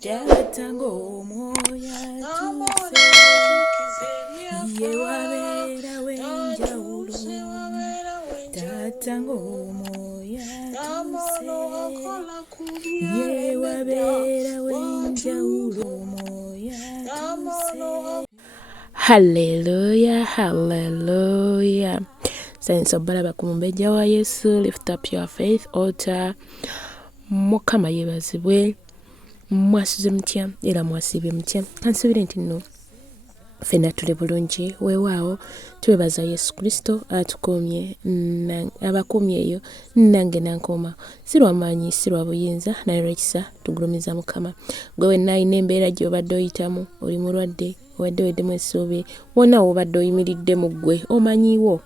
Jatango moya tuse ye wabera wenjawulo Jatango moya tuse ye wabera wenjawulo moya tuse. Hallelujah, hallelujah. Sense of Baraba Kumbeja wa Yesu, lift up your faith altar. Mukama yebazibwe. Mwasize mtya era mwasibe mtya kansubire nti nno fena tuli bulungi weewaawo twebaza Yesu Kristo atukomye abakomye eyo nange nankoma sirwa maanyi sirwa buyinza naye rekisa tugulumiza Mukama gwe wenna embeera gy'obadde oyitamu oli mulwadde wadde weddemu essuubi wonna wobadde oyimiridde mu ggwe omanyiwo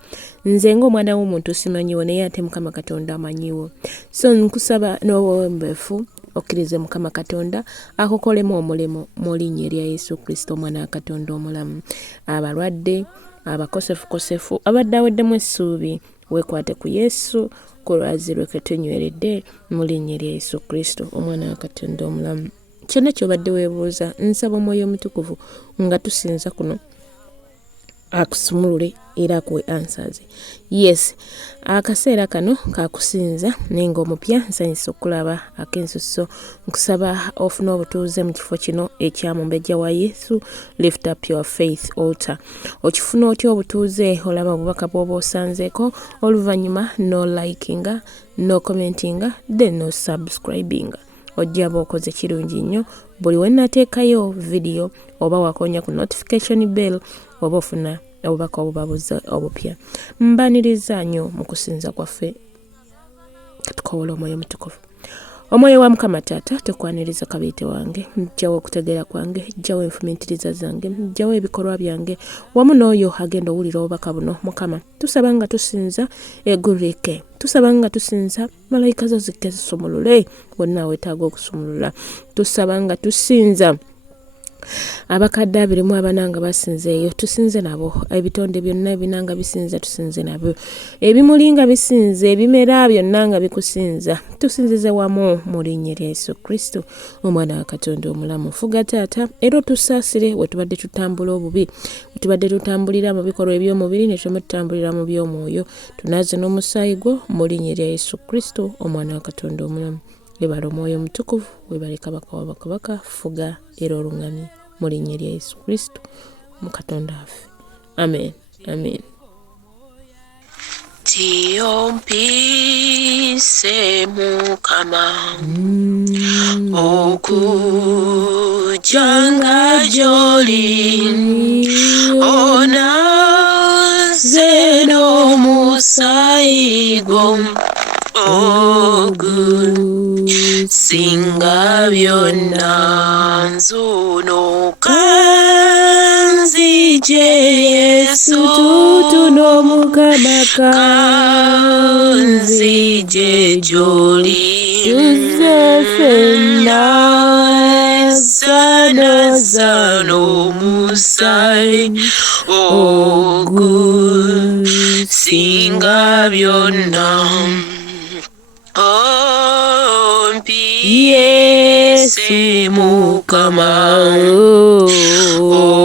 nze ng'omwana w'omuntu simanyiwo naye ate Mukama Katonda amanyiwo so nkusaba n'obwombeefu okkirize Mukama Katonda akukolemu omulimu mu linnya erya Yesu Kristo omwana wa Katonda omulamu. Abalwadde abakosefukosefu abadde aweddemu essuubi weekwate ku Yesu ku lwazi lwe ketunyweredde mu linnya erya Yesu Kristo omwana wa Katonda omulamu. Kyonna ky'obadde weebuuza nsaba Omwoyo Omutukuvu nga tusinza kuno akusumulule era akuwe answers. Yes, akaseera kano kakusinza nenga omupya nsanyisa okulaba ak'ensusso nkusaba ofuna obutuuze mu kifo kino ekyamumbejja wa Yesu. Lift up your faith altar. Okifuna otya obutuuze olaba obubaka bw'oba osanzeeko oluvannyuma no likinga no commentinga then no subscribinga ojja b'okoze kirungi nnyo buli we nateekayo video oba wakonya ku notification bell oba ofuna obubaka obubabuza obupya. Mbaniriza nnyo mu kusinza kwaffe katukowola Omwoyo Omutukuvu. Omwoyo wa Mukama Taata tukwaniriza kabiite wange jjawo okutegeera kwange jjawo enfumiitiriza zange jjawo ebikolwa byange wamu n'oyo agenda owulira obubaka buno Mukama tusaba nga tusinza eggulike tusaba nga tusinza malayika zo zikke zisumulule wonna weetaaga okusumulula tusaba nga tusinza abakadde abirimu abananga basinzeeyo tusinze nabo ebitonde byonna ebinanga bisinza tusinze nabo ebimulinga bisinze ebimera byonna nga bikusinza tusinzize wamu mu linnya erya Yesu Kristo omwana wa Katonda omulamu. Fuga Taata era otusaasire we tubadde tutambula obubi we tubadde tutambulira mu bikolwa eby'omubiri ne tutambulira mu by'omwoyo tunaaze n'omusaayi gwo mu linnya erya Yesu Kristo omwana wa Katonda omulamu. Webale Omwoyo Omutukuvu webale Kabaka wa bakabaka fuga era oluŋŋamye mu linnya erya Yesu Kristo mu Katonda waffe. Amen. Amen. Tiompise Mukama okujanga gy'oli onaze n'omusaayi gwo singa byonna nzuunuka nzije Yesu tutuno Mukama kanzije gy'oli tuze ffenna esanaza n'omusaayi ogusinga byonna Yesu Mukama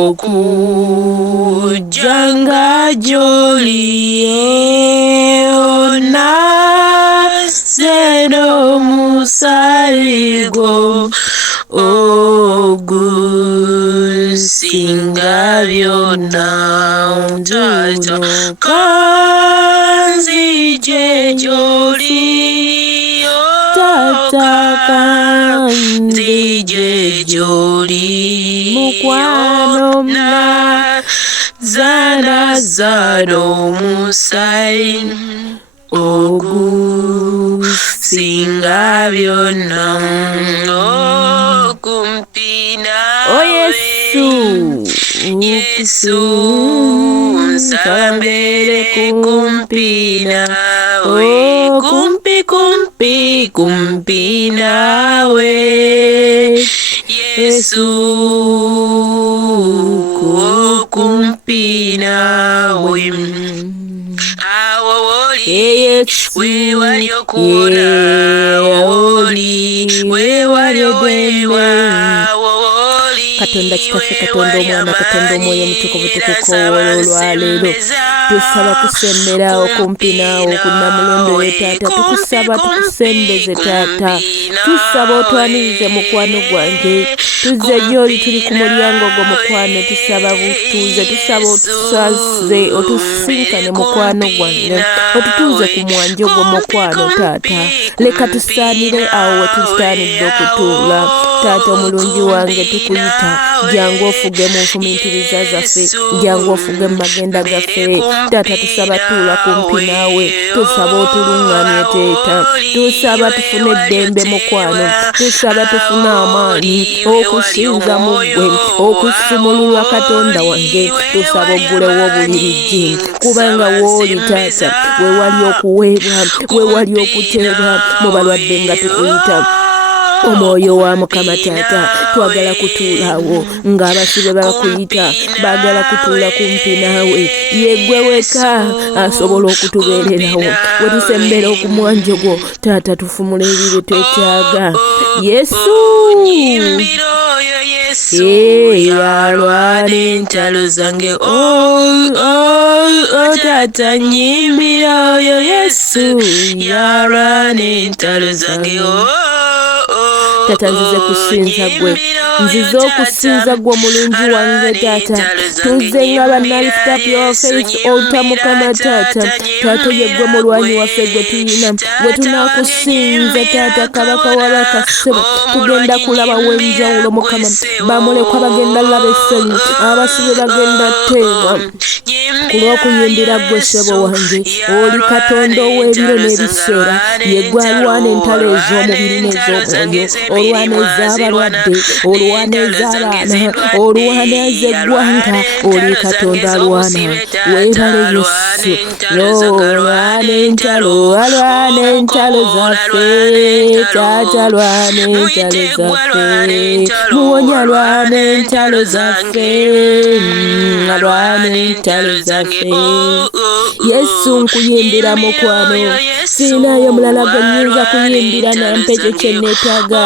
okujanga gy'oli onaze n'omusaayi gwo ogusinga byonna nzuunuka nzije gy'oli nzije gy'oli mukwano naza n'omusaayi ogusinga byonna okumpi nawe Yesu nsaba mbeere kumpi nawe kumpi nawe Yesu kumpi nawe awo woli we wali okuwona woli we wali ogwewa katonda kitaffe katonda omwana katonda omwoyo omutukuvu tukukoowoola olwaleero tusaba kusembera okumpi naawe kunnamulondo ye taata tukusaba tukusembeze taata tusaba otwanirize mukwano gwange tuzze gy'oli tuli ku mulyango gwo mukwano tusaba butuuze tusaba otusaze otusinkane mukwano gwange otutuuze ku mwanjo gwo mukwano taata leka tusaanire awo we tusaanidde okutuula taata omulungi wange tukuyita jangu ofuge mu nfumiitiriza zaffe jangu ofuge mu magenda gaffe taata tusaba tuula kumpi naawe tusaba otuluŋŋamye teeta tusaba tufune eddembe mukwano tusaba tufune amaanyi okusinza mu ggwe okusumululwa katonda wange tusaba oggulewo buli luggi kubanga wooli taata we wali okuweebwa we wali okuteebwa mu balwadde nga tukuyita omwoyo wa mukama taata twagala kutuulaawo ng'abasibe bakuyita baagala kutuula kumpi naawe yeggwe weka asobola okutubeererawo we tusembera okumwanjo gwo taata tufumula ebyo twetaaga yesu yalwana entalo zange taata nyimbira oyo yesu yalwana entalo zange taata nzize kusinza gwe nzize okusinza gwe omulungi wange taata tuzze nga bannalift up your faith altar mukama taata taata yeggwe mulwanyi waffe gwe tuyina gwe tunaakusinza taata kabaka wabakasebo tugenda kulaba w'enjawulo mukama bamulekwa bagenda laba essanyu abasibe bagenda teebwa ku lw'okuyimbira gwe ssebo wange oli katonda ow'ebiro n'ebiseera yeggwe alwana entalo ez'omubiri n'ez'omwoyo olwana ez'abalwadde olwana ez'abaana olwana ez'eggwanga oli katonda alwana weebale yesu olwana entalo zaffe taata alwana entalo zaffe muwonya alwana entalo zaffe alwana entalo zaffe yesu nkuyimbira mukwano siinayo mulala gwe nnyinza kuyimbira nampekyo kye neetaaga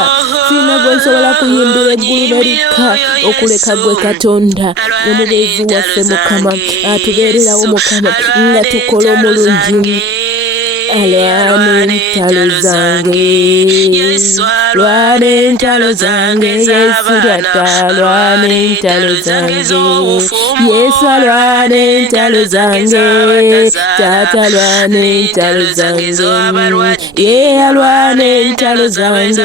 siina gwe nsobola kuyimbira eggulu nerikka okuleka gwe katonda omubeezi waffe mukama atubeererawo mukama nga tukola omulungi alwana entalo zange lwana entalo zange yesu taata alwana entalo zange yesu alwana entalo zange taata alwana entalo zange ye alwana entalo zange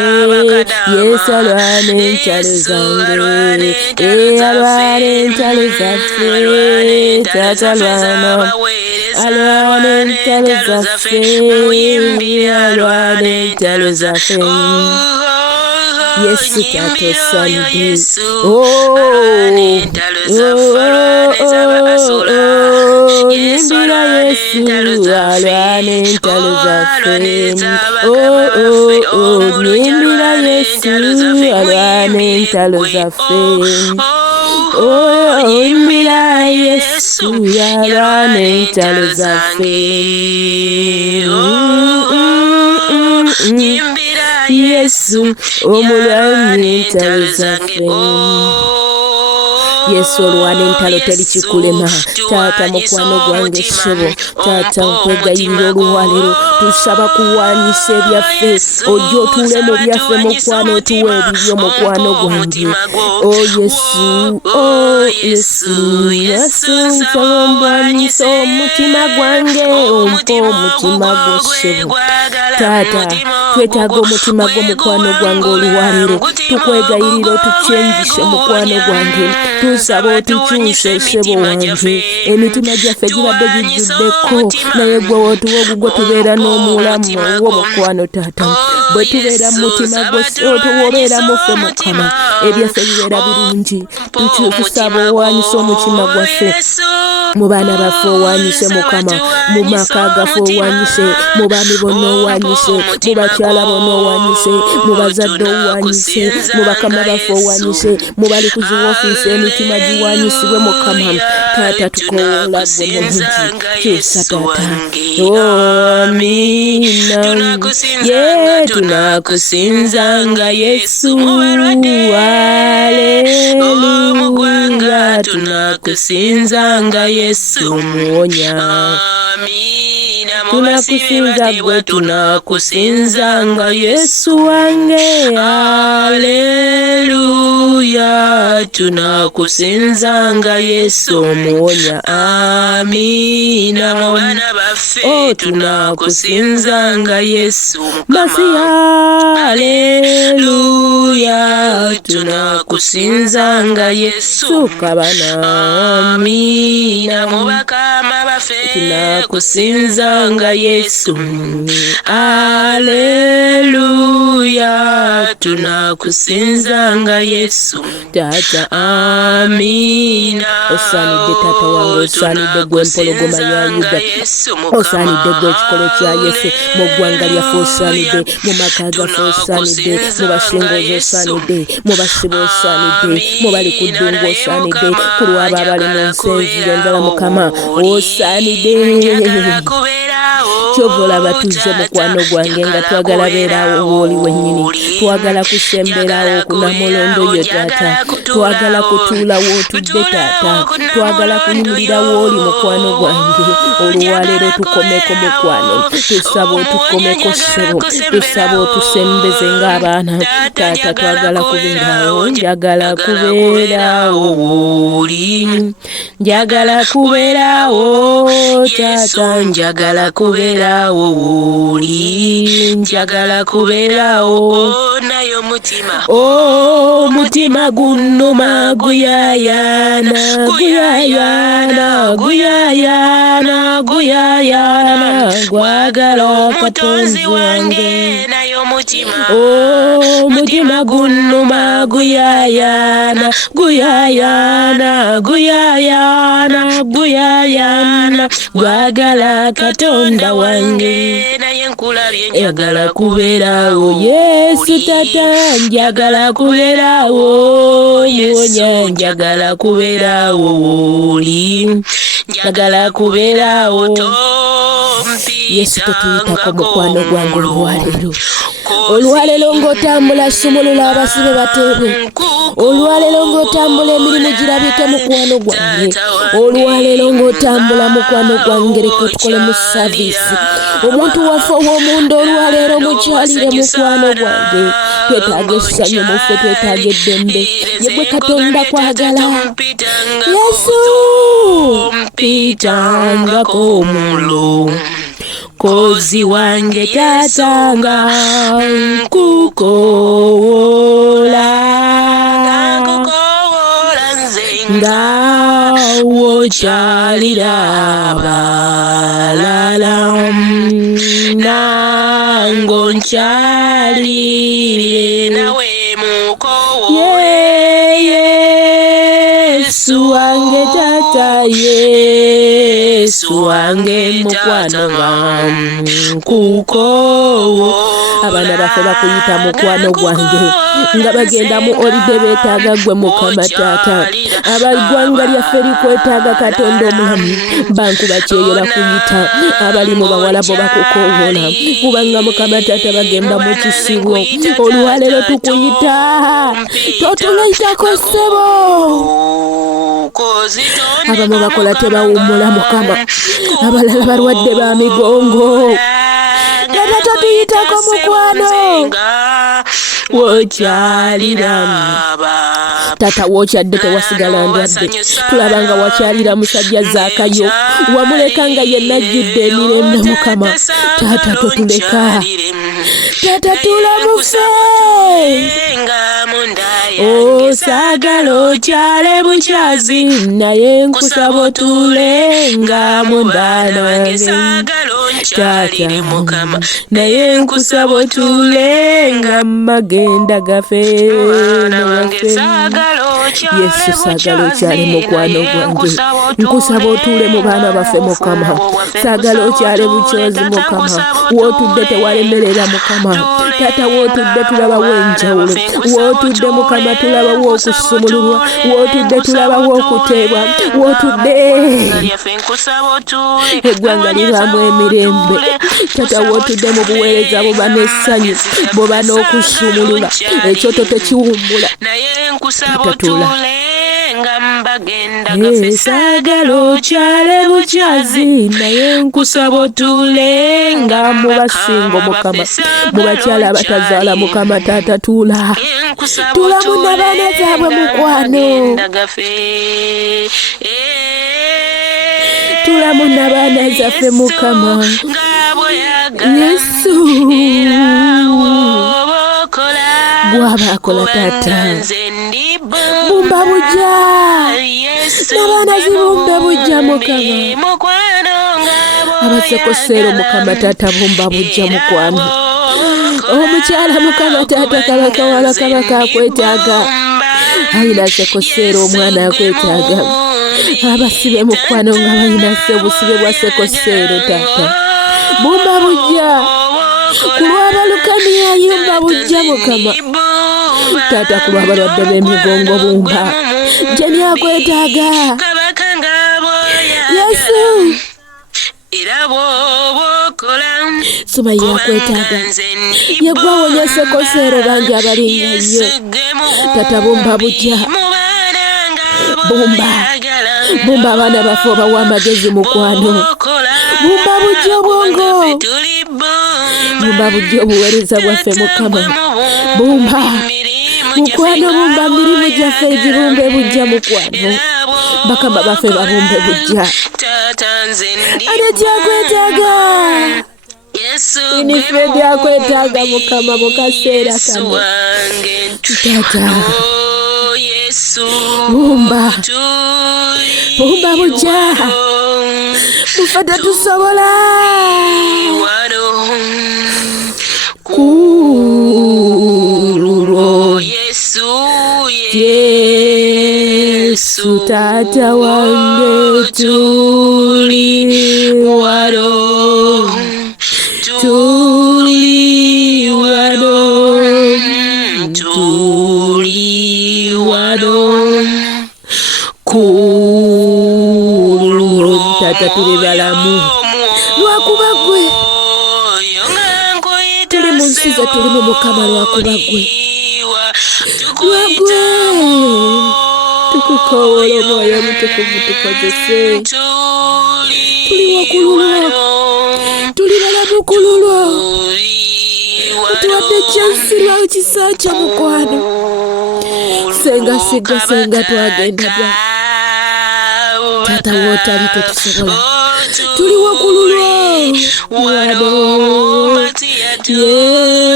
yesu alwana entalo zange ye alwana entalo zaffe taata alwana entalo zaffe alwana entalo zaffe yesu taata osaanidde yimbira yesu alwana entalo zaffe yimbira yesu alwana entalo zaffe yimbira yesu alwana entalo zaffe yesu omulwanyi entalo zaffe yesu olwana entalo teri kikulema taata mukwano gwange ssebo taata nkwegayirira oluwalero tusaba kuwanyisa ebyaffe ojja otuule mu byaffe mukwano otuwa ebibyo mukwano gwange yesu nsaba ombwanyisa omutima gwange ompa omutima gwo ssebo taata twetaaga omutima gwo mukwano gwange oluwalero tukwegayirira otucyenjise mukwano gwange tusaba otukyuse ssebo wange emitima gyaffe gibadde gijjuddeko naye gwe wotuwa ogugwo tubeera n'omulamu wo mukwano taata bwe tubeera mu mutima gwo obeera muffe mukama ebyaffe bibeera birungi tusaba owanyisa omutima gwaffe mu baana baffe owanyise mukama mu maka gaffe owanyise mu baami bonna owanyise mu bakyala bonna owanyise mu bazadde owanyise mu bakama baffe owanyise mu bali ku ziwoofiisi emitima giwanyisibwe mukama taata tukowoola gwe mulungi kyusa taata amina tunakusinzanga yesu haleluya tunakusinzanga Yesu muwonya. Tunakusinza gwe tunakusinzanga Yesu wange. Haleluya. Tunakusinzanga Yesu muwonya. Amina. Oh, tunakusinzanga Yesu Masiya. Haleluya. Tunakusinzanga Yesu kabana. Amina. Tunakusinzanga Yesu. Haleluya. Tunakusinzanga Yesu Tata. Amina. Osanidde Tata wange, osanidde gwe mpologoma ya Yuda, osanidde gwe ekikolo kya Yese, mu ggwanga lyaffe osanidde, mu maka gaffe osanidde, mu basingozi osanidde, mu basibe osanidde, mu bali ku ddungu osanidde, ku lwabo abali mu nsenvu endala Mukama osanidde. Kyova olaba tuzze mukwano gwange nga twagala beeraawo wooli wennyini, twagala kusemberawo kunamulondo yo Taata, twagala kutuula wootudde Taata, twagala kunyumirira wooli mukwano gwange. Olwaleero tukomeko mukwano, tusaba otukomeko ssebo, tusaba otusembeze ng'abaana Taata, twagala kubeerawo, njagala kubeerawo wooli, njagala kubeerawo Taata, njagala kubeerawo wooli, njagala kubeerawo. Oh, mutima gunnuma guyayana, guyayana, guyayana, guyayana, gwagala Katonda wange. Oh, mutima gunnuma guyayana, guyayana, guyayana, guyayana, gwagala Katonda wange. Njagala kubeerawo Yesu Tata, njagala kubeerawo muwonya, njagala kubeerawo wooli, njagala kubeerawo Yesu. Tetuyitako mukwano gwange olwaleero, olwaleero ng'otambula sumulula abasibe bateebe, olwaleero ng'otambula emirimu girabike mukwano gwange, olwaleero ng'otambula mukwano gwange, leka tukole mu saavisi. Omuntu waffe ow'omunda olwaleero mukyalire mukwano gwange, twetaaga essanyu muffe, twetaaga eddembe, ye gwe Katonda kwagala. Yesu mpitangako mulo, kozi wange Taata nga nkukoola, nga wokyalira abalala, nango nkyalire nawe Yesu wange Taata, Yesu wange mukwano nga nkukoowo. Abaana baffe bakuyita mukwano gwange nga bagenda mu olide beetaaga gwe Mukama Taata, abaggwanga lyaffe likwetaaga Katonda omulamu, bankuba kyeyo bakuyita, abali mu bawala bo bakukoowola, kubanga Mukama Taata bagenda mu kisibo. Olwaleero tukuyita, totuleyitako ssebo. Abamu bakola tebawummula Mukama, abalala balwadde ba migongo. Taata totuyitako mukwano, wokyalira Taata, wokyadde tewasigala ndwadde, tulabanga wakyalira musajja Zaakayo, wamuleka nga yenna ajjudde emirembe Mukama. Taata totuleka, Taata tulamuse. Saagala okyale bukyazi, naye nkusaba otuule nga munda nange Taata, naye nkusaba otuule nga magenda gaffe newaffe. Yesu saagala okyale mukwano gwange, nkusaba otuule mu baana baffe Mukama. Saagala okyale bukyozi Mukama, wootudde tewalemerera Mukama. Taata wootudde tulabawo enjawulo, wootudde Mukama tulabawo okusumululwa, wootudde tulabawo okuteebwa, wootudde eggwanga libaamu emirembe. Taata wootudde mu buweereza buba n'essanyu, buba n'okusumulula, ekyoto tekiwummula. Taata tuula, saagala okyale bukyazi naye nkusaba otuulenga mu basingo Mukama mu bakyala abatazaala Mukama taata tuula mu n'abaana zaabwe mukwano tuula mu n'abaana zaffe Mukama Yesu gwaba akola taata bumba bujja n'abaana zibumbe bujja Mukama abasekoseero Mukama taata bumba bujja mukwano omukyala Mukama taata kabaka wala kabaka akwetaaga ayina sekoseero omwana akwetaaga abasibe mukwano nga balina obusibe bwa sekoseero taata bumba bujja ku lw'abalukaniya yumba bujja Mukama taata ku lw'abalwadde b'emigongo bumba jeni akwetaaga Yesu Sumaya akwetaaga yegwe awonya sekoseero bangi abalinga nnyo taata bumba bujja bumba abaana baffe obawa amagezi mukwano bumba bujja obwongo bumba bujja obuweereza bwaffe Mukama bumba mukwano bumba mirimu gyaffe egibumbe bujja mukwano bakama baffe babumbe bujja ate kyakwetaaga inifredi akwetaaga Mukama mu kaseera kano taata bumba bujja mufe tetusobola kululwo Yesu taata wange tuli wano kululwo taata tuli balamu lwakuba gwe tuli mu nsi ze tulimu Mukama lwakuba gwe lwagwe tukukoowola Omwoyo Omutukuvu tukozese tuli wakululwo tuli balamu kululwo otuwadde ekyansi lwa kisa kya mukwano senga sigga senga twagenda dda taata wootali tetusobola tuli wakululwo wano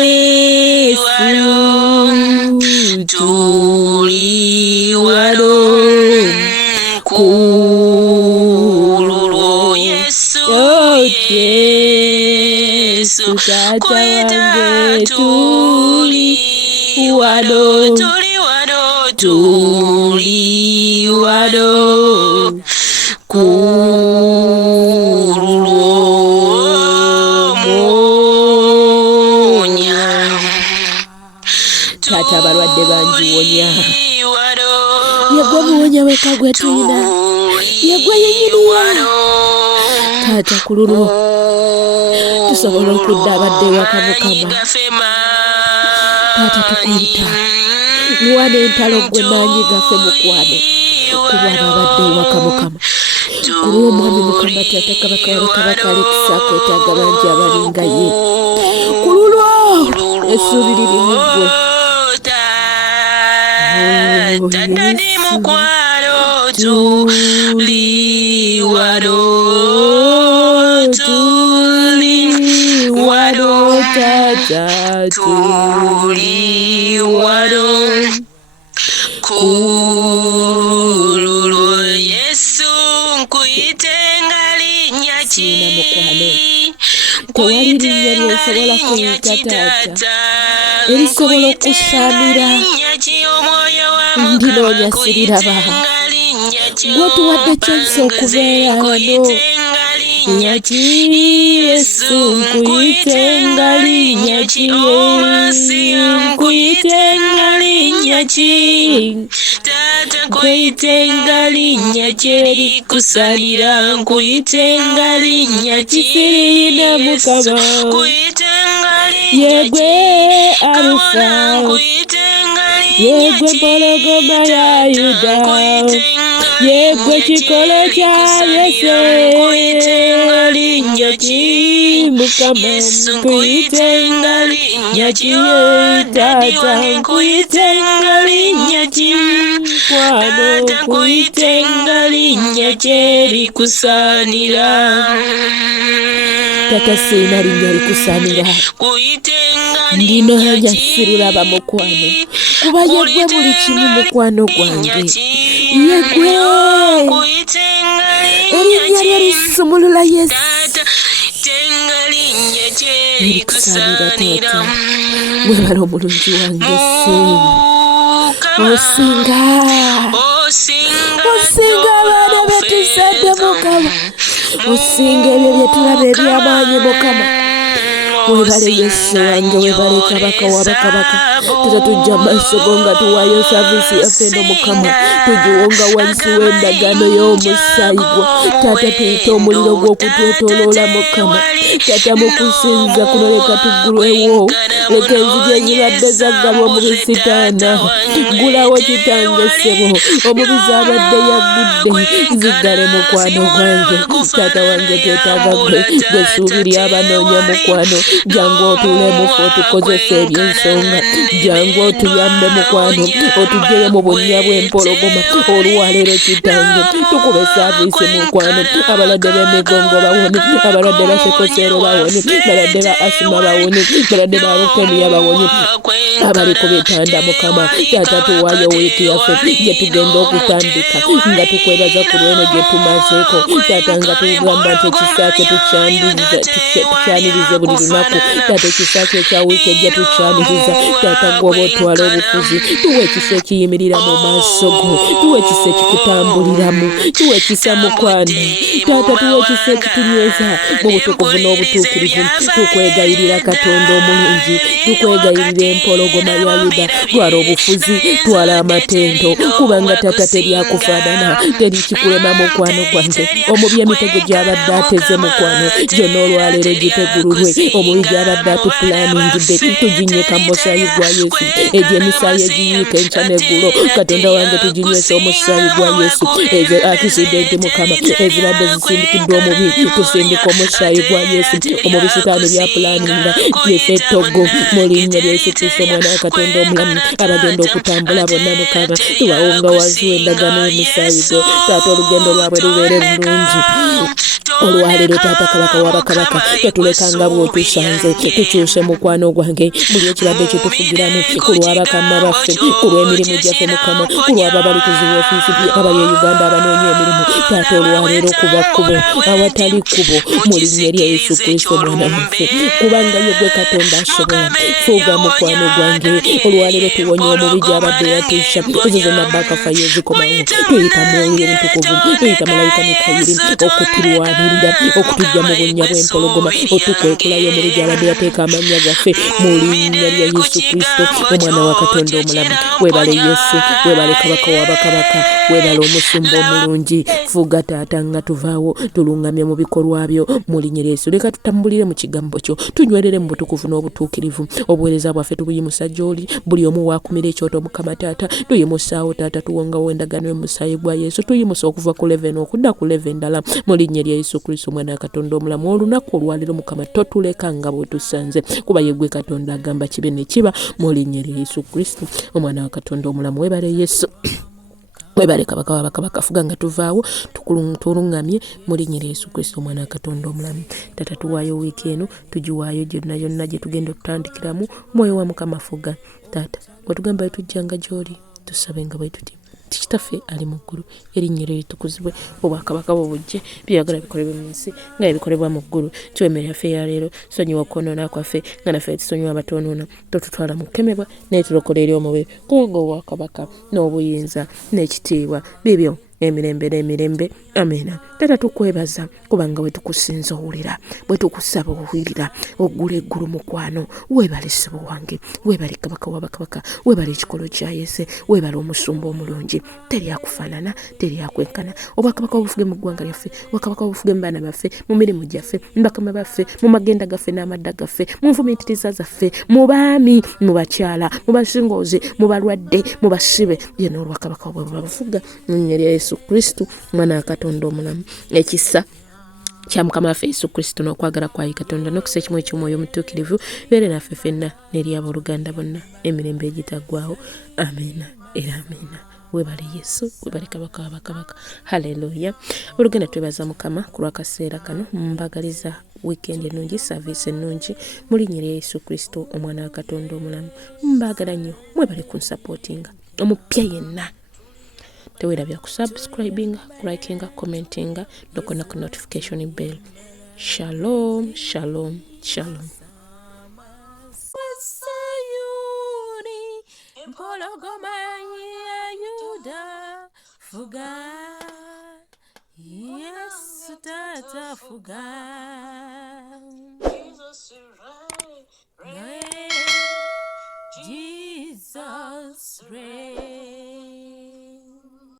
Yesu tuli wano kululwo Yesu taata wange tuli wano kululwo muwonya taata abalwadde bangi wonya yegwe muwonya weka gwe tulina yegwe yenyiniya taata kululwo tusobola okudda abadde ewaka Mukama taata tukuyita luwana entalo gwe maanyi gaffe mukwano kulwaba abadde ewaka Mukama kulwa omwami Mukama taata kabaka wala kabaka Alekisa akwetaaga bangi abalinga ye kululwo essuubi liri mu ggwe tandani mukwano tuli wano taata tuli wano kululwo Yesu nkuyite nga linnya ki tewali linnya lyosobola kuyita taata erisobola okusaamira ndinoonya siriraba gwe tuwadde kyansi okubeera wano linnya ki Yesu nkuyite nga linnya ki nkuyite nga linnya ki nkuyite nga linnya ki erikusalira nkuyite nga linnya ki sirina Mukama yegwe Alufa yegwe mpologoma ya Yuda yegwe kikolo kya Yese linnya ki Mukama nkuyite nga linnya ki Taata nkuyite nga linnya ki Mukwano nkuyite nga linnya ki erikusaanira Taata sirina linnya likusaanira ndinoonya sirulaba mukwano kuba yegwe buli kimu mukwano gwange yegwe erinnya lye lisumulula Yesu erikusaanira Taata webala omulungi wange osinga abaana betusadde Mukama osinga ebyo byetulaba ebyamaanyi Mukama webale Yesu wange webale Kabaka wabakabaka tutatujja maaso go nga tuwaayo saavisi yaffe eno Mukama tugiwonga wansi w'endagaano y'omusaayi gwo Taata tuyita omuliro gw'okutwetooloola Mukama Taata mu kusinza kuno leka tuggulwewo leka enzigi ezibadde zaggalwa omubi Sitaana gulawo Kitange ssebo omubi z'abadde yaggudde ziggale mukwano gwange Taata wange twetaaga gwe ssuubi ly'abanoonya mukwano jangu otuule mufe otukozesa eby'ensonga jangu otuyambe mukwano otugyeyo mu bunnya bw'empologoma olwaleero Kitange tukube saaviisi mukwano abalwadde b'emigongo bawone abalwadde ba sekoseero bawone balwadde ba asima bawone balwadde ba lukemiya bawone abali ku bitanda Mukama Taata tuwaayo wiiki yaffe gye tugenda okutandika nga tukwebaza ku lweno gye tumazeeko Taata nga tugamba nti ekisa kye tukyanirize buli lunaku Taata ekisa kye ekya wiiki ejja tukyaniriza Taata gwoba otwala obufuzi tuwa ekisa ekiyimirira mu maaso go tuwa ekisa ekikutambuliramu tuwa ekisa mukwano Taata tuwa ekisa ekitunyweza mu butukuvu n'obutuukirivu tukwegayirira Katonda omulungi tukwegayirira empologoma ya Yuda twala obufuzi twala amatendo kubanga Taata teryakufaanana terikikulema mukwano gwange omubi emitego gy'abadde ateze mukwano gyonna olwaleero gitegululwe omubi gy'abadde atupulaaningidde tuginyeka mu musaayi gwa Yesu egyo emisaayi egiyiika enkya n'eggulo Katonda wange tuginywesa omusaayi gwa Yesu ezo akisidenti Mukama ezibadde zisindikiddwa omubi tusindika omusaayi gwa Yesu omubi Sitaani byapulaaninga yefe ettogo mu linnya lya Yesu Kristo omwana wa Katonda omulamu abagenda okutambula bonna Mukama tubawonga wansi w'endagaano y'omusaayi gwo Taata olugendo lwabwe lubeere bulungi olwaleero Taata Kabaka w'abakabaka tetulekanga bw'otusanze tukyuse mukwano gwange buli ekibadde kyetufugiramu ku lw'abakama baffe ku lw'emirimu gyaffe Mukama ku lw'ababali ku ziwoofiisi abali e Uganda abanoonya emirimu Taata olwaleero kuba kkubo awatali kkubo mu linnya lya Yesu Kristo omwana waffe kubanga ye gwe Katonda asobola fuuga mukwano gwange olwaleero tuwonye omubi gy'abadde yatuusa ezo zonna baakafayo ezikomawo tuyita Mwoyo Omutukuvu tuyita malayika Mikayiri okutulwanirira okutujja mu bunnya bw'empologoma otukwekulayo omubi gy'abadde yateeka amannya gaffe mu linnya lya Yesu Kristo omwana wa Katonda omulamu webale Yesu webale Kabaka w'abakabaka webale omusumba omulungi fuuga Taata nga tuvaawo tulungamye mu bikolwa byo mu linnya lya Yesu leka tutambulire mu kigambo kyo tunywerere mu butukuvu n'obutuukirivu obuweereza bwaffe tubuyimusa gy'oli buli omu waakumira ekyoto Mukama Taata tuyimusaawo Taata tuwongawo endagaano y'omusaayi gwa Yesu tuyimusa okuva ku 11 okudda ku 11 ddala mu linnya lya Yesu Kristo omwana wa Katonda omulamu olunaku olwaleero Mukama totuleka nga bw'otusanze kuba ye gwe Katonda agamba kibe ne kiba mu linnya lya Yesu Kristo omwana wa Katonda omulamu webale Yesu webale Kabaka w'abakabaka fuga nga tuvaawo tulungamye mu linnya lya Yesu Kristo omwana wa Katonda omulamu Taata tuwaayo wiiki eno tugiwaayo gyonna yonna gye tugenda okutandikiramu Mwoyo wa Mukama fuga Taata gwe tugamba tujjanga gy'oli tusabe nga bwe tuti Kitaffe ali mu ggulu erinnya lyo litukuzibwe obwakabaka bwo bujje byagala bikolebwe mu nsi nga ebikolebwa mu ggulu tuwemere yaffe ya leero sonyiwa okwonoona kwaffe nga naffe tusonyiwa abatonoona totutwala mu kukemebwa naye tulokola eri omubiri kubanga obwakabaka n'obuyinza n'ekitiibwa bibyo emirembe n'emirembe amena. Tata tukwebaza kubanga bwe tukusinza owulira, bwe tukusaba owulira, oggula eggulu mukwano. Weebale ssebo wange, weebale kabaka w'abakabaka, weebale ekikolo kya Yese, weebale omusumba omulungi. Teri akufaanana, teri akwenkana. Obwakabaka obufuge mu ggwanga lyaffe, obwakabaka obufuge mu baana baffe, mu mirimu gyaffe, mu bakama baffe, mu magenda gaffe n'amadda gaffe, mu nfumiitiriza zaffe, mu baami, mu bakyala, mu basingoozi, mu balwadde, mu basibe, yenna olwakabaka obwe bubabufuga mu linnya lya Yesu Kristo, mwana wa Katonda omulamu. Ekisa kya Mukama waffe Yesu Kristo n'okwagala kwa Katonda n'okisa ekimu eky'omwoyo omutuukirivu beere naffe ffenna n'eri abooluganda bonna emirembe egitaggwaawo. Amiina era amiina. Weebale Yesu, weebale kabaka w'abakabaka. Haleluya. Olugenda twebaza Mukama ku lw'akaseera kano, mbagaliza weekend ennungi, service ennungi mu linnya lya Yesu Kristo omwana wa Katonda omulamu. Mbaagala nnyo, mwebale kunsupportinga omupya yenna. Teweerabya kusubscribinga, kulikinga, commentinga n'okona ku notification bell. Shalom, shalom, shalom. Empologoma ya Yuda fuga, Yesu tata fuga. Jesus reign.